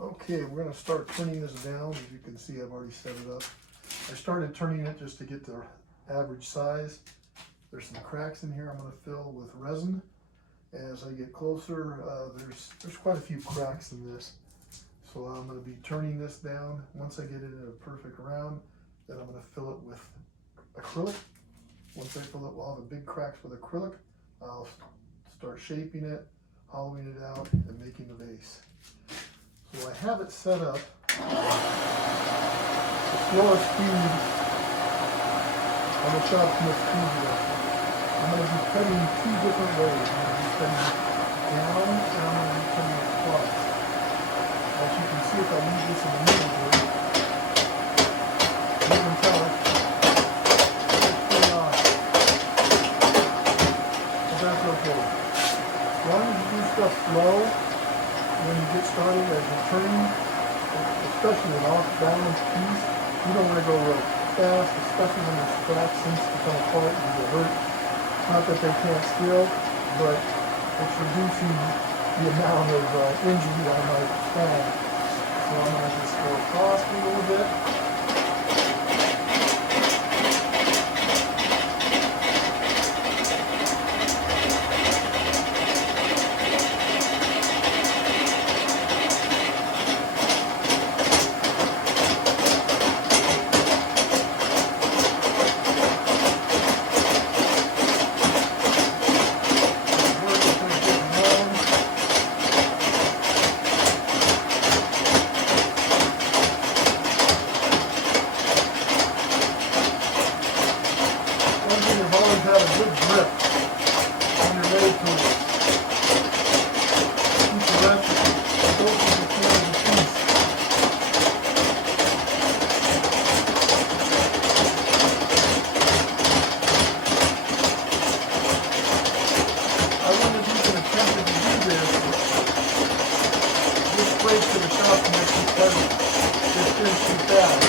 Okay, we're going to start turning this down. As you can see, I've already set it up. I started turning it just to get the average size. There's some cracks in here I'm going to fill with resin. As I get closer, there's quite a few cracks in this. So I'm going to be turning this down. Once I get it in a perfect round, then I'm going to fill it with acrylic. Once I fill it with all the big cracks with acrylic, I'll start shaping it, hollowing it out, and making the base. So I have it set up to slower speed on the Shopsmith speed wheel. I'm going to be cutting two different ways. I'm going to be cutting down and I'm going to be cutting across. As you can see, if I leave this in the middle here, you can tell it's pretty off. But that's okay. As long as you do stuff slow, when you get started as you're turning, especially an off-balance piece, you don't want to go real fast, especially when there's cracks things become apart and you get hurt. Not that they can't steal, but it's reducing the amount of injury I might have. So I'm going to just go across a little bit. To the Shopsmith because it's been too fast.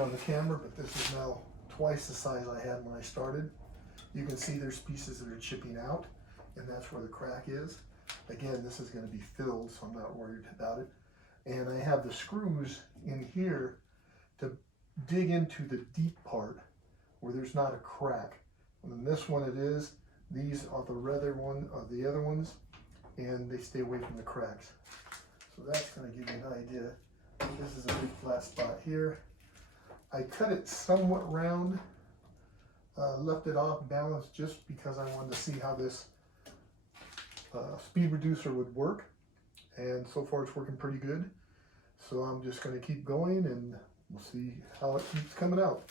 on the camera, but this is now twice the size I had when I started. You can see there's pieces that are chipping out, and that's where the crack is. Again, this is going to be filled, so I'm not worried about it. And I have the screws in here to dig into the deep part where there's not a crack. And then this one it is. These are the other ones, and they stay away from the cracks. So that's going to give you an idea. This is a big flat spot here. I cut it somewhat round, left it off balance just because I wanted to see how this speed reducer would work. And so far it's working pretty good. So I'm just going to keep going and we'll see how it keeps coming out.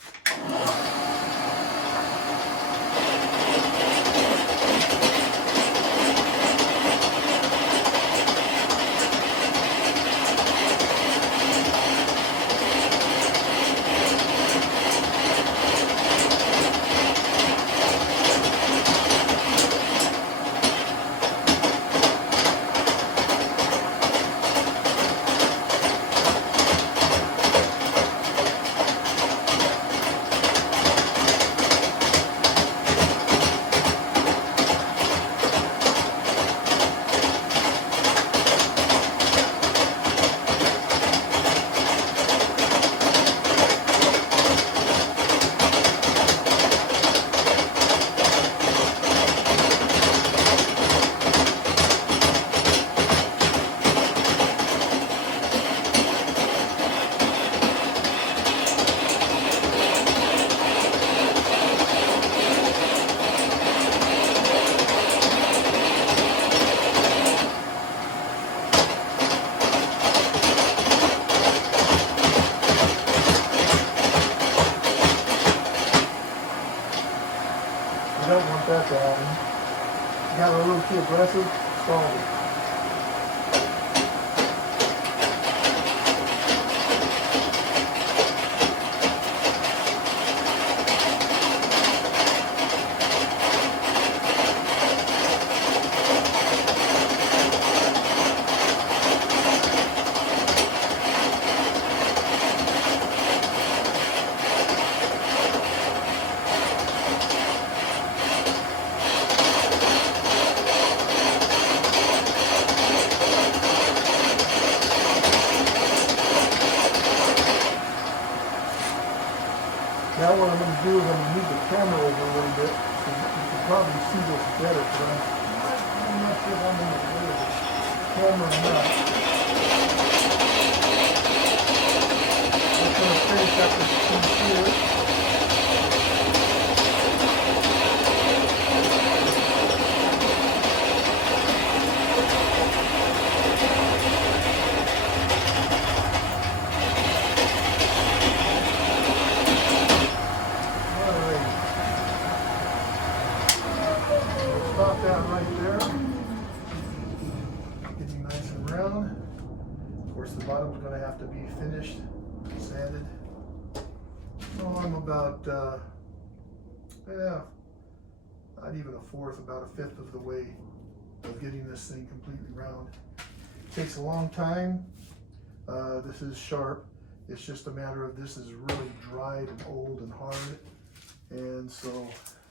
Don't want that to happen. Got a little too aggressive, stalled it. Now what I'm going to do is I'm going to move the camera over a little bit so you can probably see this better. I'm not sure if I'm going to do the camera or not. I'm just going to finish up this piece here. Stop that right there. Getting nice and round. Of course, the bottom's going to have to be finished, sanded. So I'm about, not even a fourth, about a fifth of the way of getting this thing completely round. It takes a long time. This is sharp. It's just a matter of this is really dried and old and hard. And so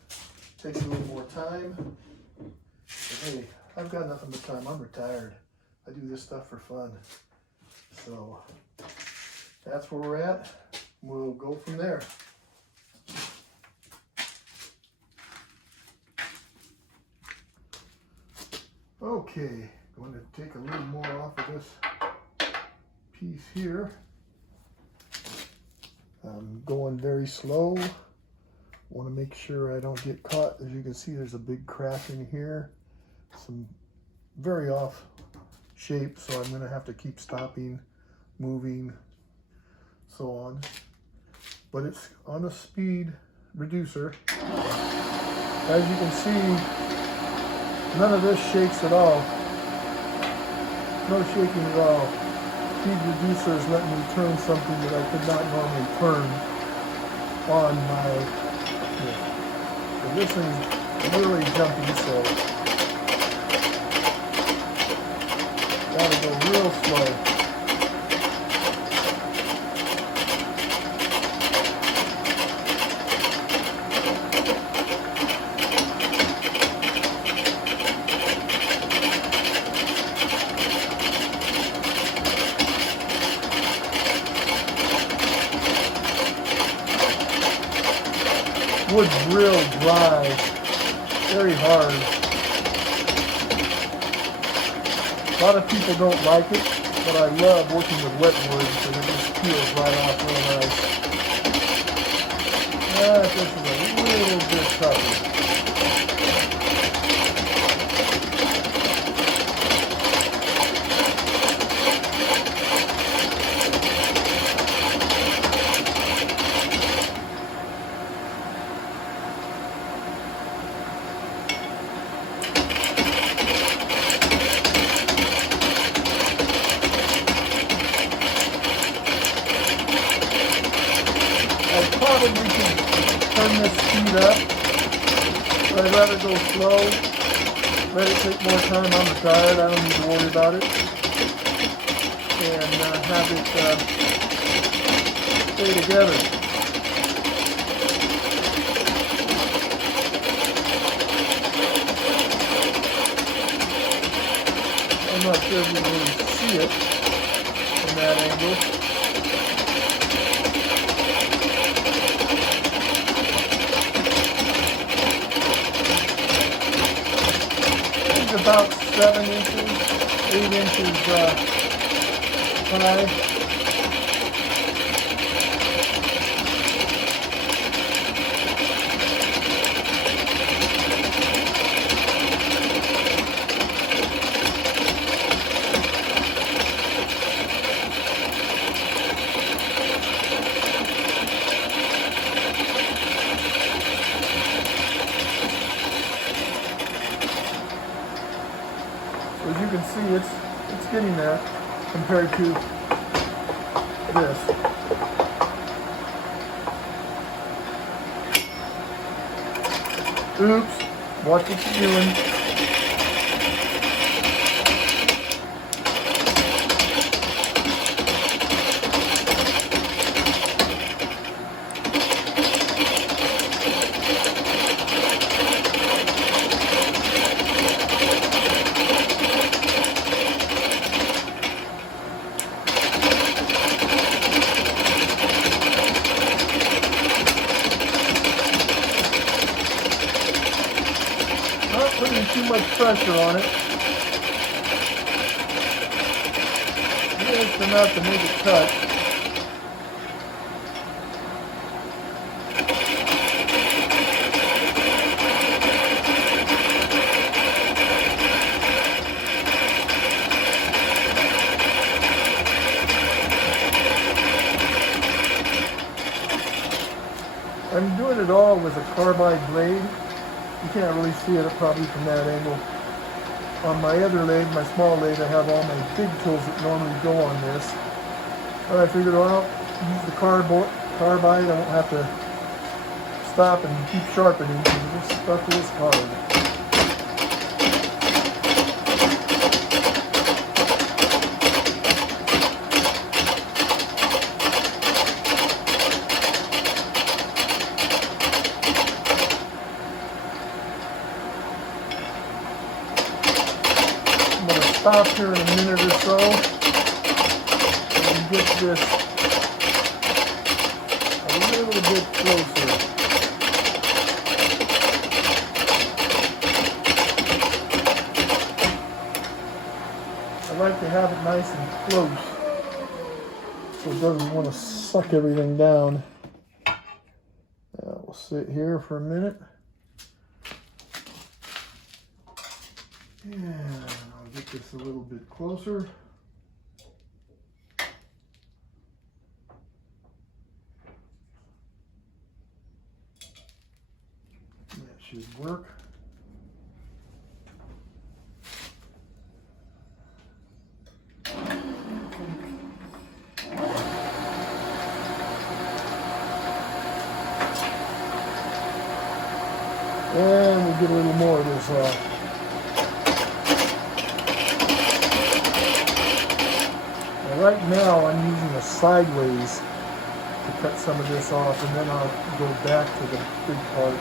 it takes a little more time. But hey, I've got nothing but time. I'm retired. I do this stuff for fun. So that's where we're at. We'll go from there. Okay, going to take a little more off of this piece here. I'm going very slow. Want to make sure I don't get caught. As you can see, there's a big crack in here. Some very off shape, so I'm going to have to keep stopping, moving, so on. But it's on a speed reducer. As you can see, none of this shakes at all. No shaking at all. Speed reducer is letting me turn something that I could not normally turn on my. So this thing's really jumpy, so gotta go real slow. wood's real dry, very hard. A lot of people don't like it, but I love working with wet wood because it just peels right off real nice. This is a little bit tougher. Probably could turn this speed up, but I'd rather go slow, let it take more time. I'm tired, I don't need to worry about it, and have it stay together. I'm not sure if you can really see it from that angle. About 7 inches, 8 inches high. As you can see, it's getting there compared to this. Oops, watch what you're doing. Not putting too much pressure on it. Just enough to make it cut. I'm doing it all with a carbide blade. You can't really see it probably from that angle. On my other lathe, my small lathe, I have all my big tools that normally go on this. But I figured, well, use the carbide. I won't have to stop and keep sharpening because this stuff is hard. Stop here in a minute or so and get this a little bit closer. I like to have it nice and close so it doesn't want to suck everything down. We'll sit here for a minute. And I'll get this a little bit closer. That should work. And we'll get a little more of this off. Right now I'm using a sideways to cut some of this off, and then I'll go back to the big part.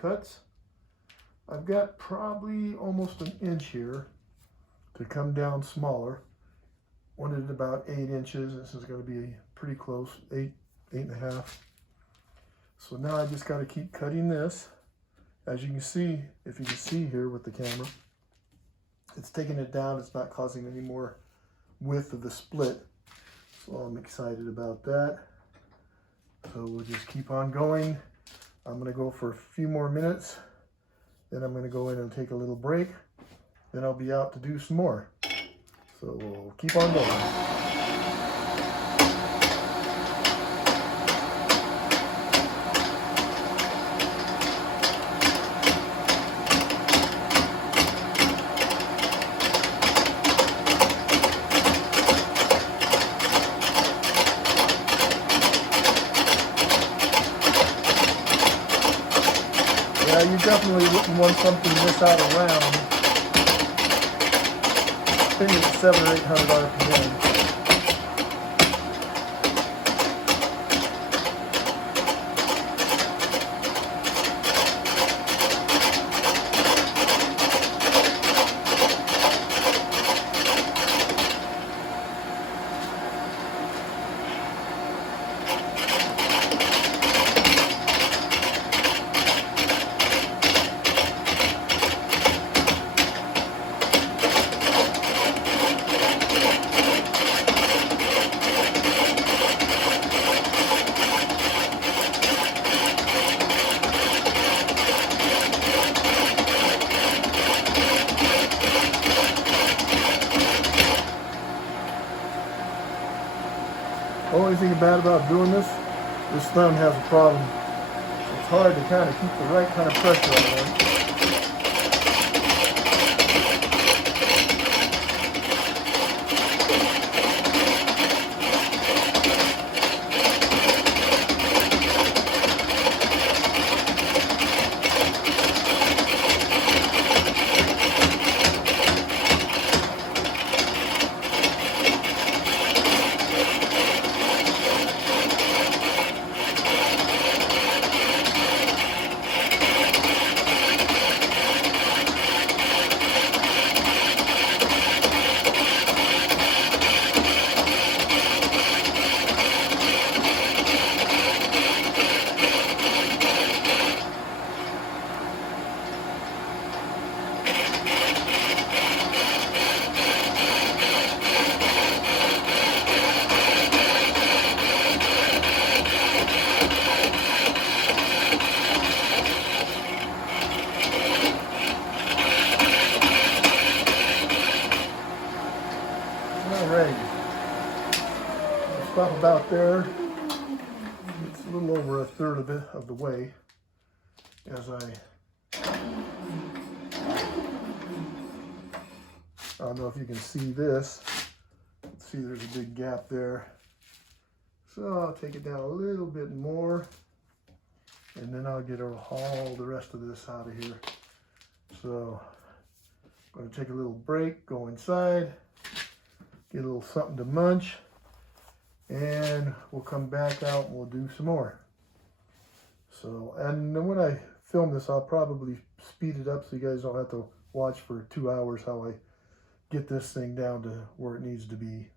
cuts. I've got probably almost an inch here to come down smaller. Wanted about 8 inches. This is going to be pretty close, 8.5. So now I just got to keep cutting this. As you can see, if you can see here with the camera, it's taking it down. It's not causing any more width of the split. So I'm excited about that. So we'll just keep on going. I'm going to go for a few more minutes. Then I'm going to go in and take a little break. Then I'll be out to do some more. So we'll keep on going. Yeah, you definitely wouldn't want something this out of round. I think it's $700 or $800 RPM. Only thing bad about doing this thumb has a problem. It's hard to kind of keep the right kind of pressure on it. Alright, I'll stop about there. It's a little over a third of the way as I don't know if you can see this. See, there's a big gap there. So I'll take it down a little bit more and then I'll get all the rest of this out of here. So I'm going to take a little break, go inside, get a little something to munch, and we'll come back out and we'll do some more. So, and then when I film this, I'll probably speed it up so you guys don't have to watch for 2 hours how I get this thing down to where it needs to be.